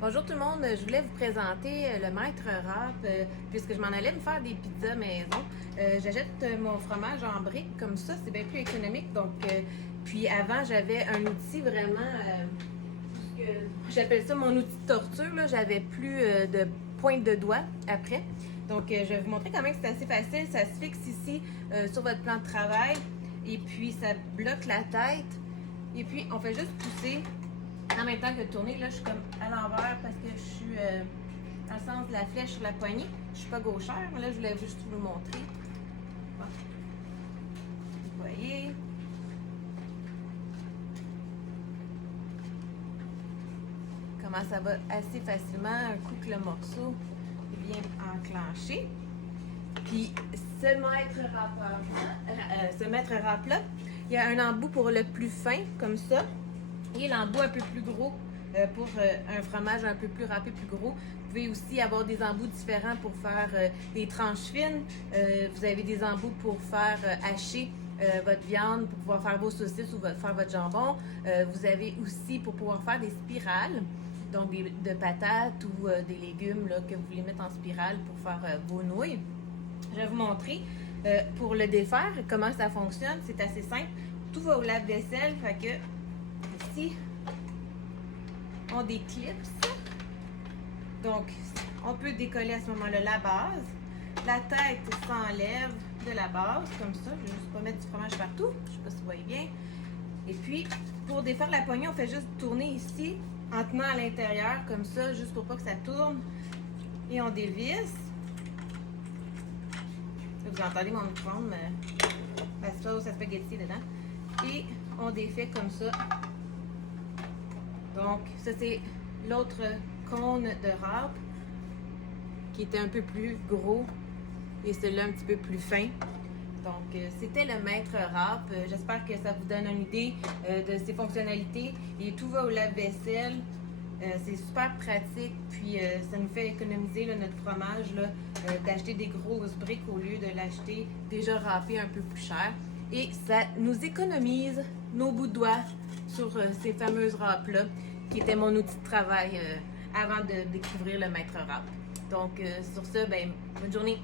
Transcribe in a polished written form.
Bonjour tout le monde, je voulais vous présenter le Maître Rap puisque je m'en allais me faire des pizzas maison. J'achète mon fromage en briques comme ça, c'est bien plus économique. Donc, puis avant, j'avais un outil vraiment, j'appelle ça mon outil de torture. J'avais plus de pointe de doigt après. Donc, je vais vous montrer quand même que c'est assez facile. Ça se fixe ici sur votre plan de travail et puis ça bloque la tête. Et puis, on fait juste pousser. En même temps que tourner, là, je suis comme à l'envers parce que je suis dans le sens de la flèche sur la poignée. Je suis pas gauchère, mais là, je voulais juste vous le montrer. Bon. Vous voyez. Comment ça va assez facilement un coup que le morceau est bien enclenché. Puis, ce maître rap-là, il y a un embout pour le plus fin, comme ça. Et l'embout un peu plus gros pour un fromage un peu plus râpé, plus gros. Vous pouvez aussi avoir des embouts différents pour faire des tranches fines. Vous avez des embouts pour faire hacher votre viande, pour pouvoir faire vos saucisses ou faire votre jambon. Vous avez aussi pour pouvoir faire des spirales, donc de patates ou des légumes là, que vous voulez mettre en spirale pour faire vos nouilles. Je vais vous montrer pour le défaire comment ça fonctionne. C'est assez simple. Tout va au lave-vaisselle, fait que ici, on déclipse. Donc, on peut décoller à ce moment-là la base. La tête s'enlève de la base, comme ça. Je ne vais juste pas mettre du fromage partout. Je ne sais pas si vous voyez bien. Et puis, pour défaire la poignée, on fait juste tourner ici, en tenant à l'intérieur, comme ça, juste pour pas que ça tourne. Et on dévisse. Vous entendez mon micro-ondes, la sauce à spaghetti dedans. Et on défait comme ça. Donc, ça, c'est l'autre cône de râpe qui était un peu plus gros et celui-là un petit peu plus fin. Donc, c'était le Maître Rap. J'espère que ça vous donne une idée de ses fonctionnalités. Et tout va au lave-vaisselle. C'est super pratique. Puis, ça nous fait économiser là, notre fromage, d'acheter des grosses briques au lieu de l'acheter déjà râpé un peu plus cher. Et ça nous économise nos bouts de doigts sur ces fameuses râpes-là, qui était mon outil de travail avant de découvrir le Maître Rap. Donc, sur ce, ben, bonne journée!